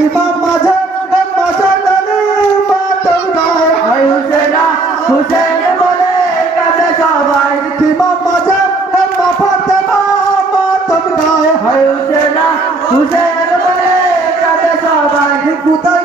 কিমা মাজা মাজা নানি মাতম গায়ে হুসেনা হুসেন বলে কাঁদে সবাই। কিমা মাজা মাফাতে মাতম গায়ে হুসেনা হুসেন বলে কাঁদে সবাই। কোথায়